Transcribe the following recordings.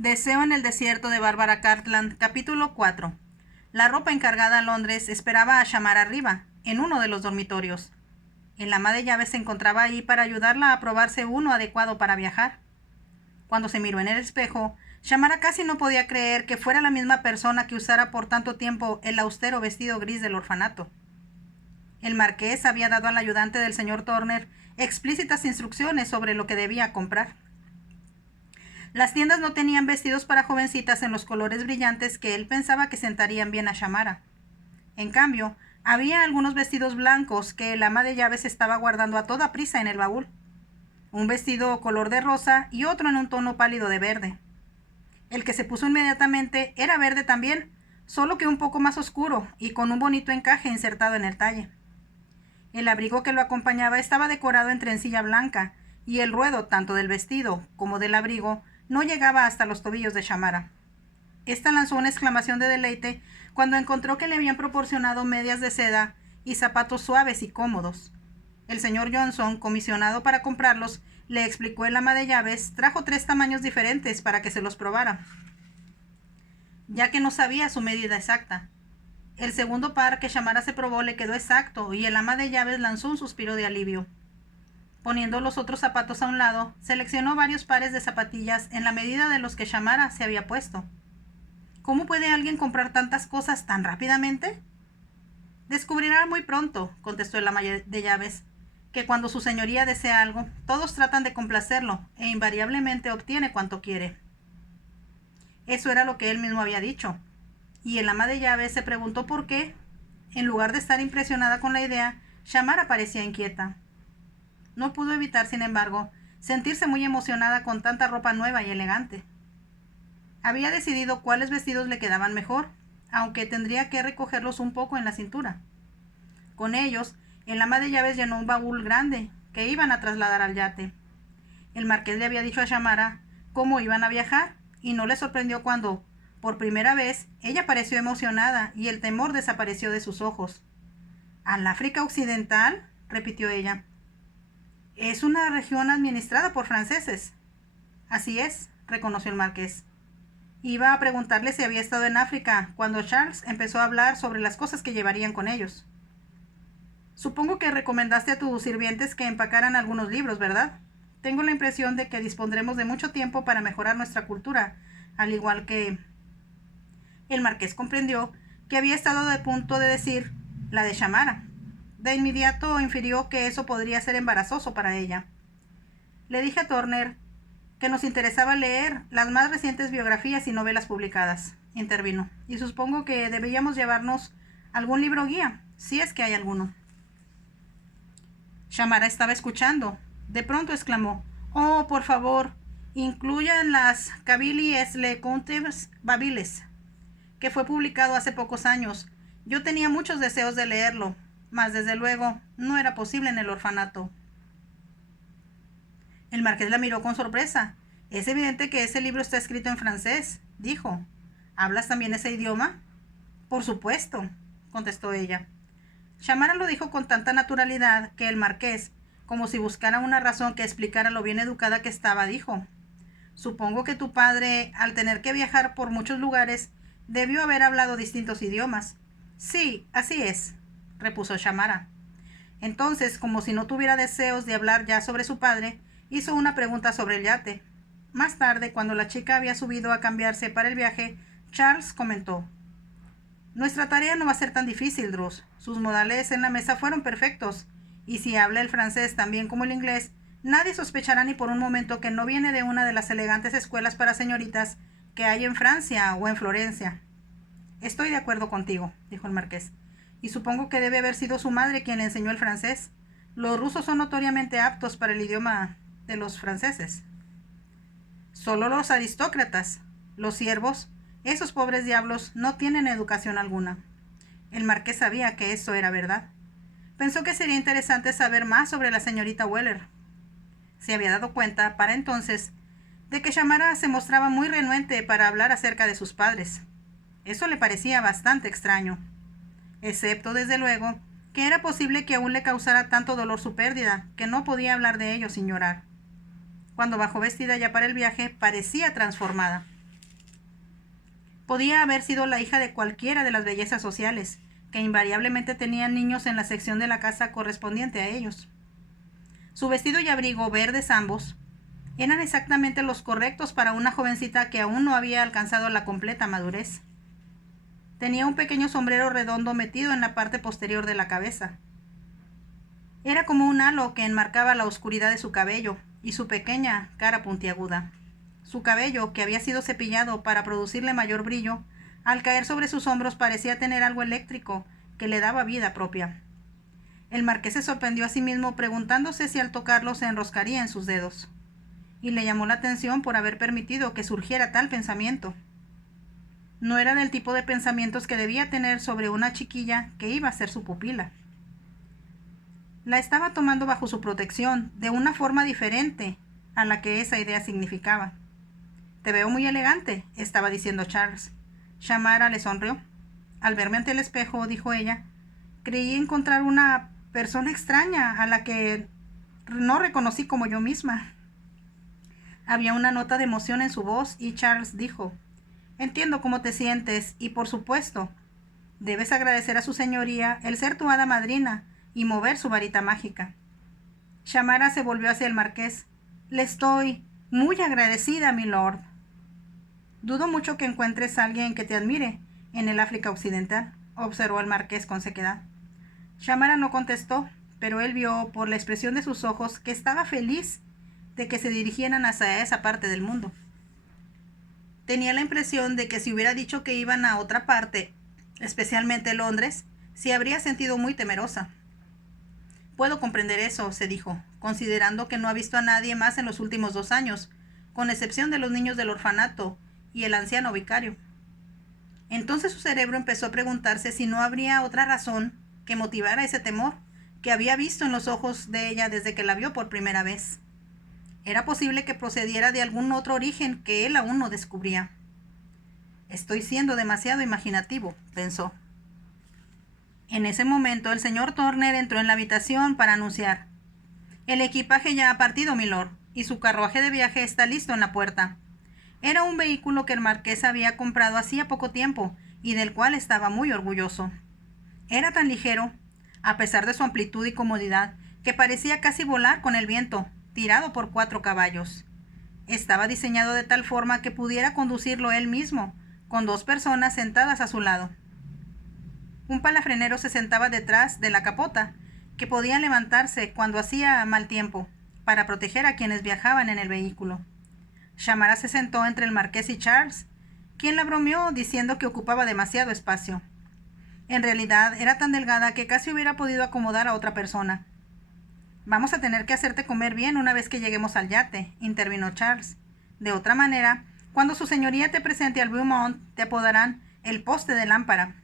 Deseo en el desierto de Bárbara Cartland, capítulo 4. La ropa encargada a Londres esperaba a Shamar arriba, en uno de los dormitorios. El ama de llaves se encontraba ahí para ayudarla a probarse uno adecuado para viajar. Cuando se miró en el espejo, Shamara casi no podía creer que fuera la misma persona que usara por tanto tiempo el austero vestido gris del orfanato. El marqués había dado al ayudante del señor Turner explícitas instrucciones sobre lo que debía comprar. Las tiendas no tenían vestidos para jovencitas en los colores brillantes que él pensaba que sentarían bien a Shamara. En cambio, había algunos vestidos blancos que el ama de llaves estaba guardando a toda prisa en el baúl. Un vestido color de rosa y otro en un tono pálido de verde. El que se puso inmediatamente era verde también, solo que un poco más oscuro y con un bonito encaje insertado en el talle. El abrigo que lo acompañaba estaba decorado en trencilla blanca, y el ruedo tanto del vestido como del abrigo no llegaba hasta los tobillos de Shamara. Esta lanzó una exclamación de deleite cuando encontró que le habían proporcionado medias de seda y zapatos suaves y cómodos. El señor Johnson, comisionado para comprarlos, le explicó el ama de llaves, trajo 3 tamaños diferentes para que se los probara, ya que no sabía su medida exacta. El segundo par que Shamara se probó le quedó exacto y el ama de llaves lanzó un suspiro de alivio. Poniendo los otros zapatos a un lado, seleccionó varios pares de zapatillas en la medida de los que Shamara se había puesto. ¿Cómo puede alguien comprar tantas cosas tan rápidamente? Descubrirá muy pronto, contestó el ama de llaves, que cuando su señoría desea algo, todos tratan de complacerlo e invariablemente obtiene cuanto quiere. Eso era lo que él mismo había dicho, y el ama de llaves se preguntó por qué. En lugar de estar impresionada con la idea, Shamara parecía inquieta. No pudo evitar, sin embargo, sentirse muy emocionada con tanta ropa nueva y elegante. Había decidido cuáles vestidos le quedaban mejor, aunque tendría que recogerlos un poco en la cintura. Con ellos, el ama de llaves llenó un baúl grande que iban a trasladar al yate. El marqués le había dicho a Shamara cómo iban a viajar, y no le sorprendió cuando, por primera vez, ella pareció emocionada y el temor desapareció de sus ojos. ¿Al África Occidental?, repitió ella. Es una región administrada por franceses. Así es, reconoció el marqués. Iba a preguntarle si había estado en África cuando Charles empezó a hablar sobre las cosas que llevarían con ellos. Supongo que recomendaste a tus sirvientes que empacaran algunos libros, ¿verdad? Tengo la impresión de que dispondremos de mucho tiempo para mejorar nuestra cultura, al igual que... El marqués comprendió que había estado a punto de decir la de Shamara. De inmediato infirió que eso podría ser embarazoso para ella. Le dije a Turner que nos interesaba leer las más recientes biografías y novelas publicadas, intervino, y supongo que deberíamos llevarnos algún libro guía, si es que hay alguno. Shamara estaba escuchando. De pronto exclamó: «Oh, por favor, incluyan las Kabylie et les Contes Babiles, que fue publicado hace pocos años. Yo tenía muchos deseos de leerlo, mas desde luego no era posible en el orfanato». El marqués la miró con sorpresa. «Es evidente que ese libro está escrito en francés», dijo. «¿Hablas también ese idioma?» «Por supuesto», contestó ella. Shamara lo dijo con tanta naturalidad que el marqués, como si buscara una razón que explicara lo bien educada que estaba, dijo: «Supongo que tu padre, al tener que viajar por muchos lugares, debió haber hablado distintos idiomas». «Sí, así es», repuso Shamara. Entonces, como si no tuviera deseos de hablar ya sobre su padre, hizo una pregunta sobre el yate. Más tarde, cuando la chica había subido a cambiarse para el viaje, Charles comentó: «Nuestra tarea no va a ser tan difícil, Druce. Sus modales en la mesa fueron perfectos, y si habla el francés tan bien como el inglés, nadie sospechará ni por un momento que no viene de una de las elegantes escuelas para señoritas que hay en Francia o en Florencia». «Estoy de acuerdo contigo», dijo el marqués, «y supongo que debe haber sido su madre quien le enseñó el francés. Los rusos son notoriamente aptos para el idioma de los franceses». «Solo los aristócratas. Los siervos, esos pobres diablos, no tienen educación alguna». El marqués sabía que eso era verdad. Pensó que sería interesante saber más sobre la señorita Weller. Se había dado cuenta, para entonces, de que Shamara se mostraba muy renuente para hablar acerca de sus padres. Eso le parecía bastante extraño, excepto, desde luego, que era posible que aún le causara tanto dolor su pérdida, que no podía hablar de ello sin llorar. Cuando bajó vestida ya para el viaje, parecía transformada. Podía haber sido la hija de cualquiera de las bellezas sociales, que invariablemente tenían niños en la sección de la casa correspondiente a ellos. Su vestido y abrigo, verdes ambos, eran exactamente los correctos para una jovencita que aún no había alcanzado la completa madurez. Tenía un pequeño sombrero redondo metido en la parte posterior de la cabeza. Era como un halo que enmarcaba la oscuridad de su cabello y su pequeña cara puntiaguda. Su cabello, que había sido cepillado para producirle mayor brillo, al caer sobre sus hombros parecía tener algo eléctrico que le daba vida propia. El marqués se sorprendió a sí mismo preguntándose si al tocarlo se enroscaría en sus dedos, y le llamó la atención por haber permitido que surgiera tal pensamiento. No era del tipo de pensamientos que debía tener sobre una chiquilla que iba a ser su pupila. La estaba tomando bajo su protección de una forma diferente a la que esa idea significaba. «Te veo muy elegante», estaba diciendo Charles. Shamara le sonrió. «Al verme ante el espejo», dijo ella, «creí encontrar una persona extraña a la que no reconocí como yo misma». Había una nota de emoción en su voz y Charles dijo: «Entiendo cómo te sientes y, por supuesto, debes agradecer a su señoría el ser tu hada madrina y mover su varita mágica». Shamara se volvió hacia el marqués. «Le estoy muy agradecida, milord». «Dudo mucho que encuentres a alguien que te admire en el África Occidental», observó el marqués con sequedad. Shamara no contestó, pero él vio por la expresión de sus ojos que estaba feliz de que se dirigieran hacia esa parte del mundo. Tenía la impresión de que si hubiera dicho que iban a otra parte, especialmente Londres, se habría sentido muy temerosa. «Puedo comprender eso», se dijo, considerando que no ha visto a nadie más en los últimos 2 años, con excepción de los niños del orfanato y el anciano vicario. Entonces su cerebro empezó a preguntarse si no habría otra razón que motivara ese temor que había visto en los ojos de ella desde que la vio por primera vez. Era posible que procediera de algún otro origen que él aún no descubría. «Estoy siendo demasiado imaginativo», pensó. En ese momento el señor Turner entró en la habitación para anunciar: «El equipaje ya ha partido, milord, y su carruaje de viaje está listo en la puerta». Era un vehículo que el marqués había comprado hacía poco tiempo y del cual estaba muy orgulloso. Era tan ligero, a pesar de su amplitud y comodidad, que parecía casi volar con el viento, tirado por 4 caballos. Estaba diseñado de tal forma que pudiera conducirlo él mismo, con 2 personas sentadas a su lado. Un palafrenero se sentaba detrás de la capota, que podía levantarse cuando hacía mal tiempo, para proteger a quienes viajaban en el vehículo. Shamara se sentó entre el marqués y Charles, quien la bromeó diciendo que ocupaba demasiado espacio. En realidad era tan delgada que casi hubiera podido acomodar a otra persona. «Vamos a tener que hacerte comer bien una vez que lleguemos al yate», intervino Charles. «De otra manera, cuando su señoría te presente al Beaumont, te apodarán el poste de lámpara».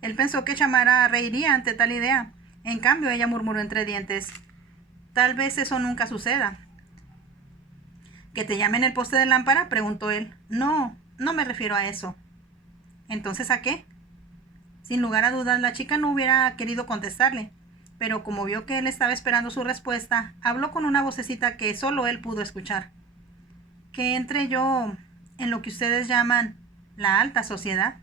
Él pensó que Shamara reiría ante tal idea. En cambio, ella murmuró entre dientes: «Tal vez eso nunca suceda». «¿Que te llamen el poste de lámpara?», preguntó él. «No, no me refiero a eso». «¿Entonces a qué?». Sin lugar a dudas, la chica no hubiera querido contestarle, pero como vio que él estaba esperando su respuesta, habló con una vocecita que solo él pudo escuchar. «Que entre yo en lo que ustedes llaman la alta sociedad».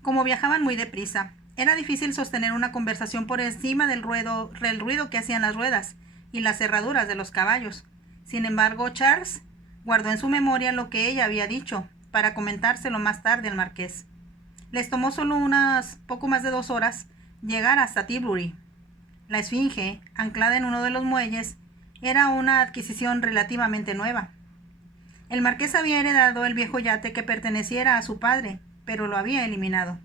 Como viajaban muy deprisa, era difícil sostener una conversación por encima del ruido que hacían las ruedas y las cerraduras de los caballos. Sin embargo, Charles guardó en su memoria lo que ella había dicho, para comentárselo más tarde al marqués. Les tomó solo unas poco más de 2 horas llegar hasta Tilbury. La Esfinge, anclada en uno de los muelles, era una adquisición relativamente nueva. El marqués había heredado el viejo yate que perteneciera a su padre, pero lo había eliminado.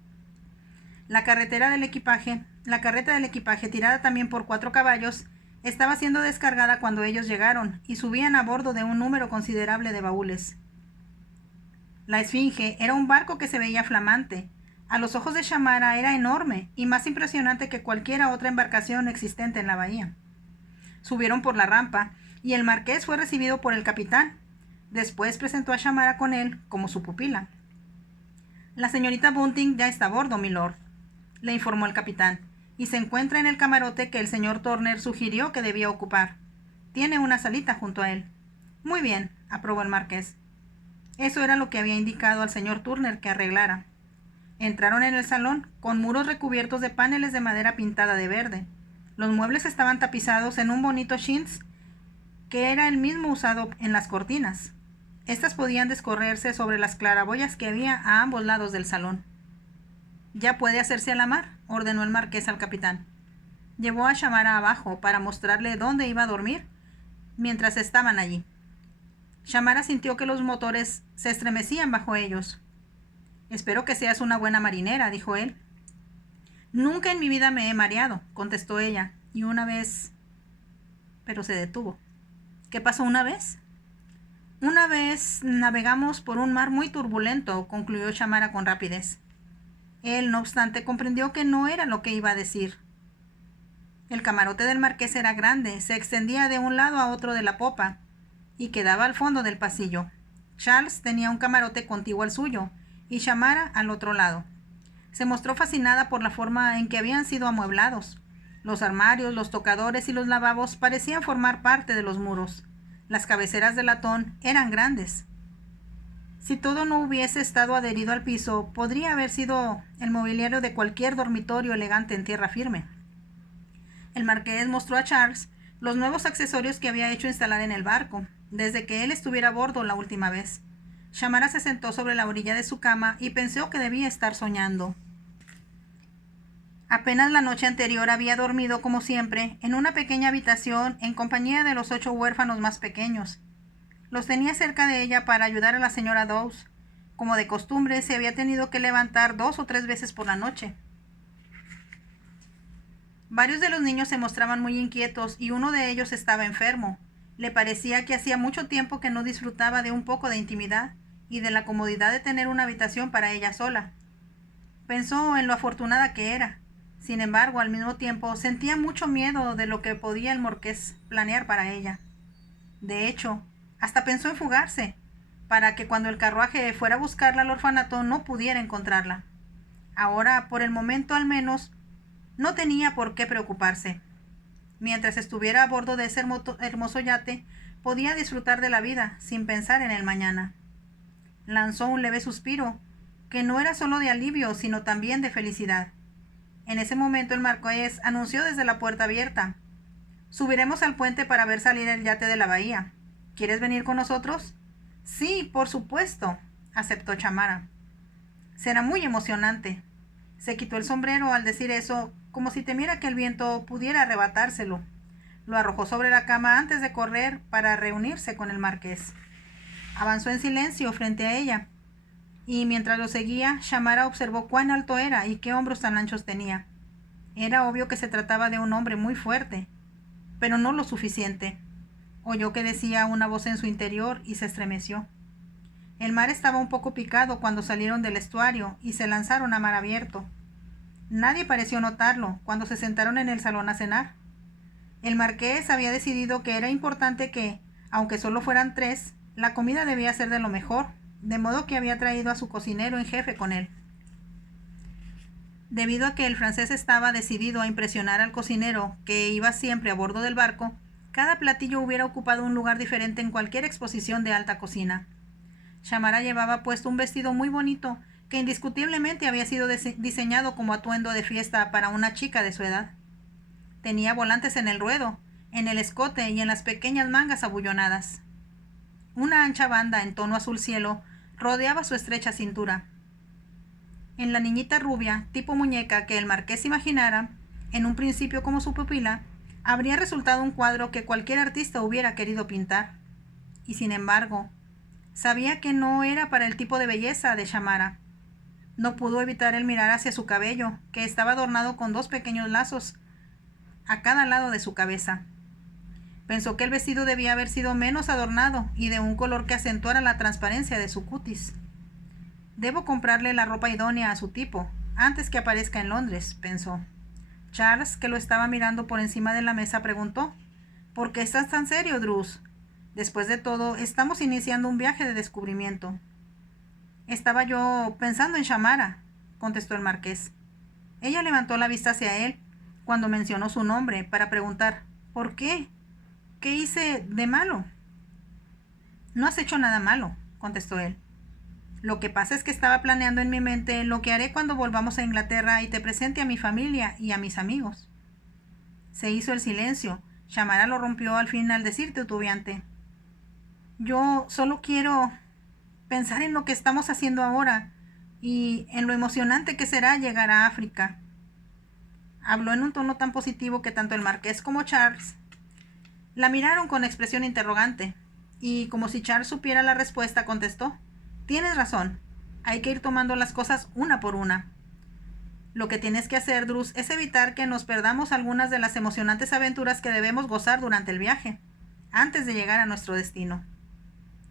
La carreta del equipaje, tirada también por 4 caballos, estaba siendo descargada cuando ellos llegaron y subían a bordo de un número considerable de baúles. La Esfinge era un barco que se veía flamante. A los ojos de Shamara era enorme y más impresionante que cualquiera otra embarcación existente en la bahía. Subieron por la rampa y el marqués fue recibido por el capitán. Después presentó a Shamara con él como su pupila. «La señorita Bunting ya está a bordo, milord», le informó el capitán, «y se encuentra en el camarote que el señor Turner sugirió que debía ocupar. Tiene una salita junto a él». «Muy bien», aprobó el marqués. Eso era lo que había indicado al señor Turner que arreglara. Entraron en el salón, con muros recubiertos de paneles de madera pintada de verde. Los muebles estaban tapizados en un bonito chintz, que era el mismo usado en las cortinas. Estas podían descorrerse sobre las claraboyas que había a ambos lados del salón. «Ya puede hacerse a la mar», ordenó el marqués al capitán. Llevó a Shamara abajo para mostrarle dónde iba a dormir mientras estaban allí. Shamara sintió que los motores se estremecían bajo ellos. «Espero que seas una buena marinera», dijo él. «Nunca en mi vida me he mareado», contestó ella, «y una vez...» Pero se detuvo. «¿Qué pasó una vez?» «Una vez navegamos por un mar muy turbulento», concluyó Shamara con rapidez. Él, no obstante, comprendió que no era lo que iba a decir. El camarote del marqués era grande, se extendía de un lado a otro de la popa y quedaba al fondo del pasillo. Charles tenía un camarote contiguo al suyo y Shamara al otro lado. Se mostró fascinada por la forma en que habían sido amueblados. Los armarios, los tocadores y los lavabos parecían formar parte de los muros. Las cabeceras de latón eran grandes. Si todo no hubiese estado adherido al piso, podría haber sido el mobiliario de cualquier dormitorio elegante en tierra firme. El marqués mostró a Charles los nuevos accesorios que había hecho instalar en el barco, desde que él estuviera a bordo la última vez. Shamara se sentó sobre la orilla de su cama y pensó que debía estar soñando. Apenas la noche anterior había dormido, como siempre, en una pequeña habitación en compañía de los 8 huérfanos más pequeños. Los tenía cerca de ella para ayudar a la señora Dawes. Como de costumbre, se había tenido que levantar 2 o 3 veces por la noche. Varios de los niños se mostraban muy inquietos y uno de ellos estaba enfermo. Le parecía que hacía mucho tiempo que no disfrutaba de un poco de intimidad y de la comodidad de tener una habitación para ella sola. Pensó en lo afortunada que era. Sin embargo, al mismo tiempo, sentía mucho miedo de lo que podía el marqués planear para ella. De hecho, hasta pensó en fugarse, para que cuando el carruaje fuera a buscarla al orfanato no pudiera encontrarla. Ahora, por el momento al menos, no tenía por qué preocuparse. Mientras estuviera a bordo de ese hermoso yate, podía disfrutar de la vida sin pensar en el mañana. Lanzó un leve suspiro, que no era solo de alivio, sino también de felicidad. En ese momento el marqués anunció desde la puerta abierta: «Subiremos al puente para ver salir el yate de la bahía. ¿Quieres venir con nosotros?» «Sí, por supuesto», aceptó Shamara. «Será muy emocionante». Se quitó el sombrero al decir eso, como si temiera que el viento pudiera arrebatárselo. Lo arrojó sobre la cama antes de correr para reunirse con el marqués. Avanzó en silencio frente a ella, y mientras lo seguía, Shamara observó cuán alto era y qué hombros tan anchos tenía. Era obvio que se trataba de un hombre muy fuerte, pero no lo suficiente. Oyó que decía una voz en su interior y se estremeció. El mar estaba un poco picado cuando salieron del estuario y se lanzaron a mar abierto. Nadie pareció notarlo cuando se sentaron en el salón a cenar. El marqués había decidido que era importante que, aunque solo fueran 3, la comida debía ser de lo mejor, de modo que había traído a su cocinero en jefe con él. Debido a que el francés estaba decidido a impresionar al cocinero, que iba siempre a bordo del barco, cada platillo hubiera ocupado un lugar diferente en cualquier exposición de alta cocina. Shamara llevaba puesto un vestido muy bonito, que indiscutiblemente había sido diseñado como atuendo de fiesta para una chica de su edad. Tenía volantes en el ruedo, en el escote y en las pequeñas mangas abullonadas. Una ancha banda en tono azul cielo rodeaba su estrecha cintura. En la niñita rubia, tipo muñeca, que el marqués imaginara, en un principio como su pupila, habría resultado un cuadro que cualquier artista hubiera querido pintar. Y sin embargo, sabía que no era para el tipo de belleza de Shamara. No pudo evitar el mirar hacia su cabello, que estaba adornado con 2 pequeños lazos a cada lado de su cabeza. Pensó que el vestido debía haber sido menos adornado y de un color que acentuara la transparencia de su cutis. «Debo comprarle la ropa idónea a su tipo, antes que aparezca en Londres», pensó. Charles, que lo estaba mirando por encima de la mesa, preguntó: «¿Por qué estás tan serio, Druce? Después de todo, estamos iniciando un viaje de descubrimiento». «Estaba yo pensando en Shamara», contestó el marqués. Ella levantó la vista hacia él cuando mencionó su nombre para preguntar: «¿Por qué? ¿Qué hice de malo?» «No has hecho nada malo», contestó él. Lo que pasa es que estaba planeando en mi mente lo que haré cuando volvamos a Inglaterra y te presente a mi familia y a mis amigos. Se hizo el silencio. Shamara lo rompió al fin al decir titubeante: yo solo quiero pensar en lo que estamos haciendo ahora y en lo emocionante que será llegar a África. Habló en un tono tan positivo que tanto el marqués como Charles la miraron con expresión interrogante, y como si Charles supiera la respuesta, contestó: tienes razón, hay que ir tomando las cosas una por una. Lo que tienes que hacer, Drus, es evitar que nos perdamos algunas de las emocionantes aventuras que debemos gozar durante el viaje, antes de llegar a nuestro destino.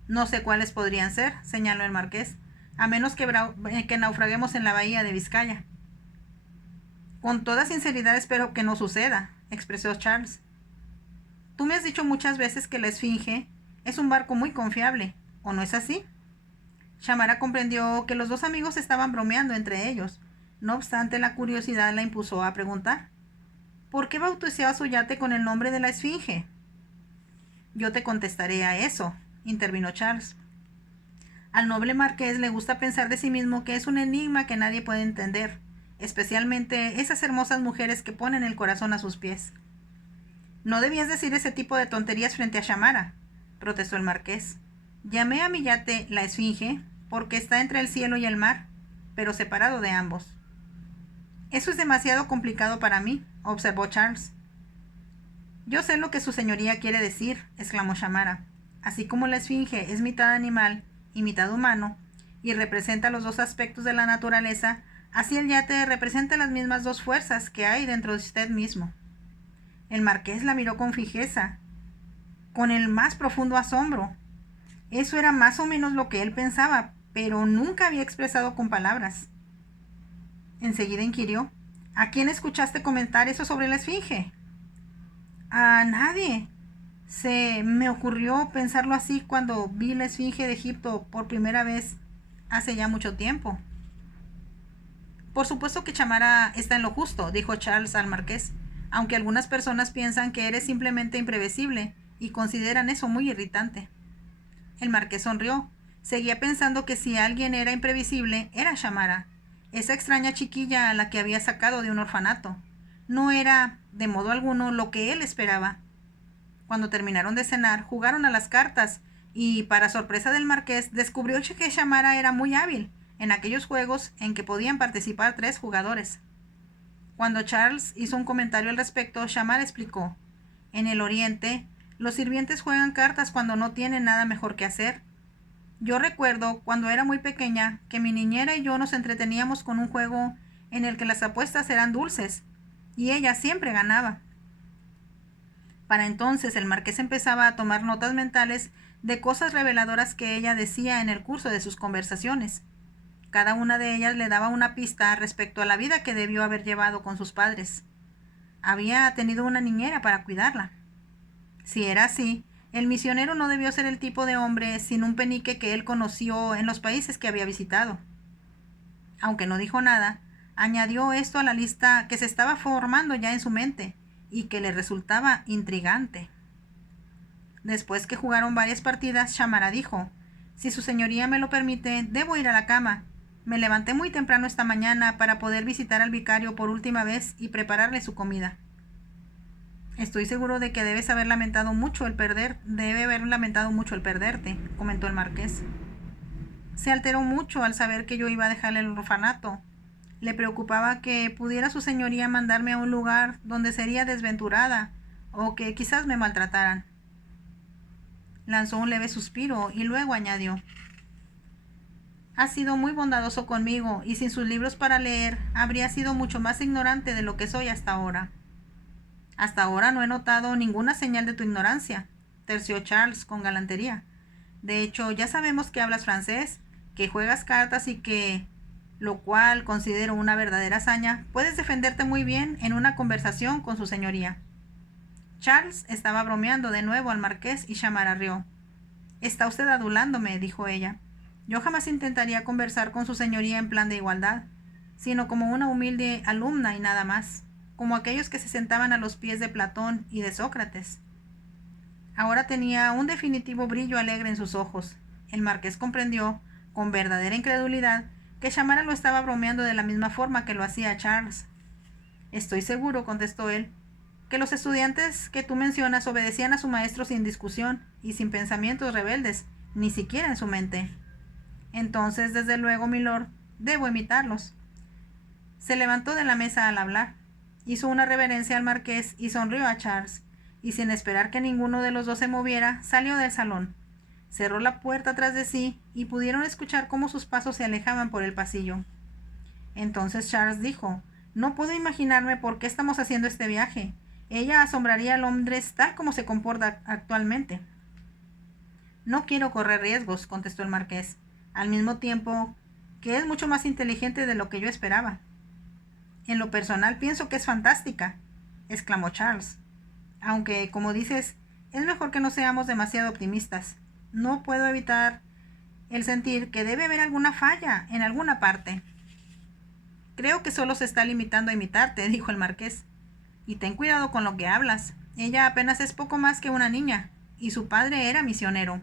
No sé cuáles podrían ser, señaló el marqués, a menos que naufraguemos en la bahía de Vizcaya. Con toda sinceridad espero que no suceda, expresó Charles. Tú me has dicho muchas veces que la Esfinge es un barco muy confiable, ¿o no es así? Shamara comprendió que los dos amigos estaban bromeando entre ellos. No obstante, la curiosidad la impulsó a preguntar: ¿por qué bautizó a su yate con el nombre de la Esfinge? Yo te contestaré a eso, intervino Charles. Al noble marqués le gusta pensar de sí mismo que es un enigma que nadie puede entender, especialmente esas hermosas mujeres que ponen el corazón a sus pies. No debías decir ese tipo de tonterías frente a Shamara, protestó el marqués. Llamé a mi yate la Esfinge porque está entre el cielo y el mar, pero separado de ambos. Eso es demasiado complicado para mí, observó Charles. Yo sé lo que su señoría quiere decir, exclamó Shamara. Así como la Esfinge es mitad animal y mitad humano, y representa los dos aspectos de la naturaleza, así el yate representa las mismas dos fuerzas que hay dentro de usted mismo. El marqués la miró con fijeza, con el más profundo asombro. Eso era más o menos lo que él pensaba, pero nunca había expresado con palabras. Enseguida inquirió: ¿a quién escuchaste comentar eso sobre la Esfinge? A nadie. Se me ocurrió pensarlo así cuando vi la Esfinge de Egipto por primera vez hace ya mucho tiempo. Por supuesto que Shamara está en lo justo, dijo Charles al marqués, aunque algunas personas piensan que eres simplemente imprevisible y consideran eso muy irritante. El marqués sonrió. Seguía pensando que si alguien era imprevisible, era Shamara, esa extraña chiquilla a la que había sacado de un orfanato. No era, de modo alguno, lo que él esperaba. Cuando terminaron de cenar, jugaron a las cartas, y, para sorpresa del marqués, descubrió que Shamara era muy hábil en aquellos juegos en que podían participar 3 jugadores. Cuando Charles hizo un comentario al respecto, Shamara explicó: en el Oriente, los sirvientes juegan cartas cuando no tienen nada mejor que hacer. Yo recuerdo, cuando era muy pequeña, que mi niñera y yo nos entreteníamos con un juego en el que las apuestas eran dulces, y ella siempre ganaba. Para entonces el marqués empezaba a tomar notas mentales de cosas reveladoras que ella decía en el curso de sus conversaciones. Cada una de ellas le daba una pista respecto a la vida que debió haber llevado con sus padres. Había tenido una niñera para cuidarla. Si era así, el misionero no debió ser el tipo de hombre sin un penique que él conoció en los países que había visitado. Aunque no dijo nada, añadió esto a la lista que se estaba formando ya en su mente y que le resultaba intrigante. Después que jugaron varias partidas, Shamara dijo: si su señoría me lo permite, debo ir a la cama. Me levanté muy temprano esta mañana para poder visitar al vicario por última vez y prepararle su comida. Estoy seguro de que debe haber lamentado mucho el perderte, comentó el marqués. Se alteró mucho al saber que yo iba a dejarle el orfanato. Le preocupaba que pudiera su señoría mandarme a un lugar donde sería desventurada o que quizás me maltrataran. Lanzó un leve suspiro y luego añadió: ha sido muy bondadoso conmigo y sin sus libros para leer habría sido mucho más ignorante de lo que soy hasta ahora. Hasta ahora no he notado ninguna señal de tu ignorancia, terció Charles con galantería. De hecho, ya sabemos que hablas francés, que juegas cartas y que, lo cual considero una verdadera hazaña, puedes defenderte muy bien en una conversación con su señoría. Charles estaba bromeando de nuevo al marqués y Shamara rió. Está usted adulándome, dijo ella. Yo jamás intentaría conversar con su señoría en plan de igualdad, sino como una humilde alumna y nada más, como aquellos que se sentaban a los pies de Platón y de Sócrates. Ahora tenía un definitivo brillo alegre en sus ojos. El marqués comprendió con verdadera incredulidad, que Shamara lo estaba bromeando de la misma forma que lo hacía Charles. «Estoy seguro», contestó él, «que los estudiantes que tú mencionas obedecían a su maestro sin discusión y sin pensamientos rebeldes, ni siquiera en su mente». «Entonces, desde luego, milord, debo imitarlos». Se levantó de la mesa al hablar, hizo una reverencia al marqués y sonrió a Charles, y sin esperar que ninguno de los dos se moviera, salió del salón. Cerró la puerta tras de sí y pudieron escuchar cómo sus pasos se alejaban por el pasillo. Entonces Charles dijo: «No puedo imaginarme por qué estamos haciendo este viaje. Ella asombraría a Londres tal como se comporta actualmente». «No quiero correr riesgos», contestó el marqués, al mismo tiempo que es mucho más inteligente de lo que yo esperaba. «En lo personal pienso que es fantástica», exclamó Charles, «aunque, como dices, es mejor que no seamos demasiado optimistas. No puedo evitar el sentir que debe haber alguna falla en alguna parte». «Creo que solo se está limitando a imitarte», dijo el marqués. «Y ten cuidado con lo que hablas. Ella apenas es poco más que una niña, y su padre era misionero.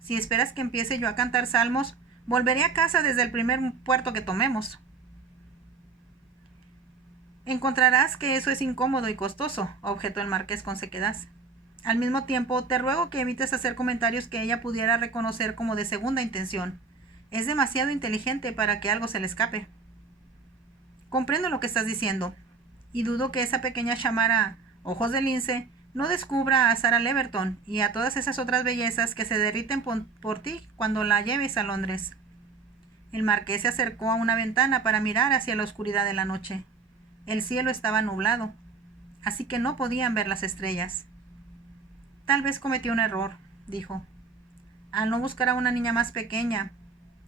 Si esperas que empiece yo a cantar salmos, volveré a casa desde el primer puerto que tomemos». «Encontrarás que eso es incómodo y costoso», objetó el marqués con sequedad. «Al mismo tiempo, te ruego que evites hacer comentarios que ella pudiera reconocer como de segunda intención. Es demasiado inteligente para que algo se le escape». «Comprendo lo que estás diciendo, y dudo que esa pequeña Shamara, ojos de lince, no descubra a Sarah Leverton y a todas esas otras bellezas que se derriten por ti cuando la lleves a Londres». El marqués se acercó a una ventana para mirar hacia la oscuridad de la noche. El cielo estaba nublado, así que no podían ver las estrellas. «Tal vez cometí un error», dijo, «al no buscar a una niña más pequeña,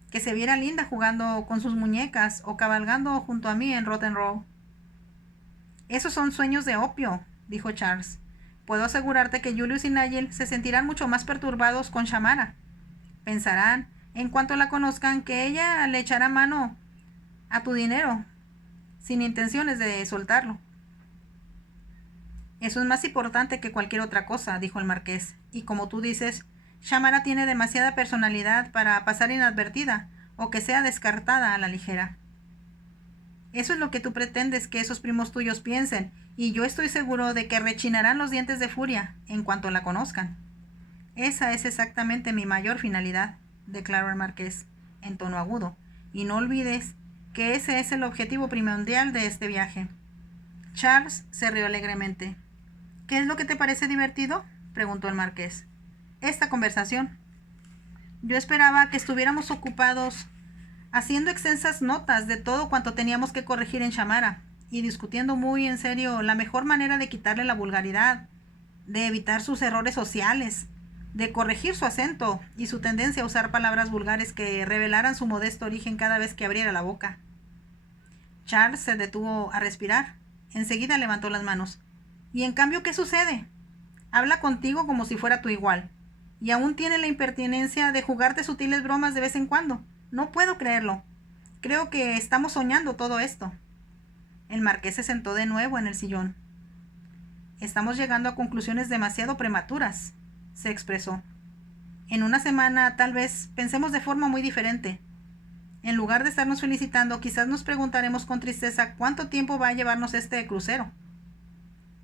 que se viera linda jugando con sus muñecas o cabalgando junto a mí en Rotten Row». «Esos son sueños de opio», dijo Charles. «Puedo asegurarte que Julius y Nigel se sentirán mucho más perturbados con Shamara. Pensarán, en cuanto la conozcan, que ella le echará mano a tu dinero, sin intenciones de soltarlo». «Eso es más importante que cualquier otra cosa», dijo el marqués, «y como tú dices, Shamara tiene demasiada personalidad para pasar inadvertida o que sea descartada a la ligera». «Eso es lo que tú pretendes que esos primos tuyos piensen, y yo estoy seguro de que rechinarán los dientes de furia en cuanto la conozcan». «Esa es exactamente mi mayor finalidad», declaró el marqués, en tono agudo, «y no olvides que ese es el objetivo primordial de este viaje». Charles se rió alegremente. «¿Qué es lo que te parece divertido?», preguntó el marqués. «Esta conversación. Yo esperaba que estuviéramos ocupados haciendo extensas notas de todo cuanto teníamos que corregir en Shamara, y discutiendo muy en serio la mejor manera de quitarle la vulgaridad, de evitar sus errores sociales, de corregir su acento y su tendencia a usar palabras vulgares que revelaran su modesto origen cada vez que abriera la boca». Charles se detuvo a respirar. Enseguida levantó las manos. «¿Y en cambio qué sucede? Habla contigo como si fuera tu igual, y aún tiene la impertinencia de jugarte sutiles bromas de vez en cuando. No puedo creerlo. Creo que estamos soñando todo esto». El marqués se sentó de nuevo en el sillón. «Estamos llegando a conclusiones demasiado prematuras», se expresó. «En una semana, tal vez, pensemos de forma muy diferente. En lugar de estarnos felicitando, quizás nos preguntaremos con tristeza cuánto tiempo va a llevarnos este crucero».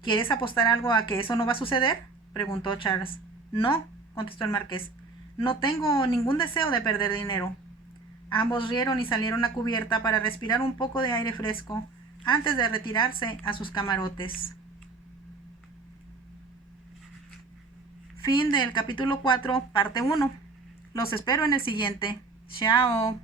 «¿Quieres apostar algo a que eso no va a suceder?», preguntó Charles. «No», contestó el marqués. «No tengo ningún deseo de perder dinero». Ambos rieron y salieron a cubierta para respirar un poco de aire fresco antes de retirarse a sus camarotes. Fin del capítulo 4, parte 1. Los espero en el siguiente. Chao.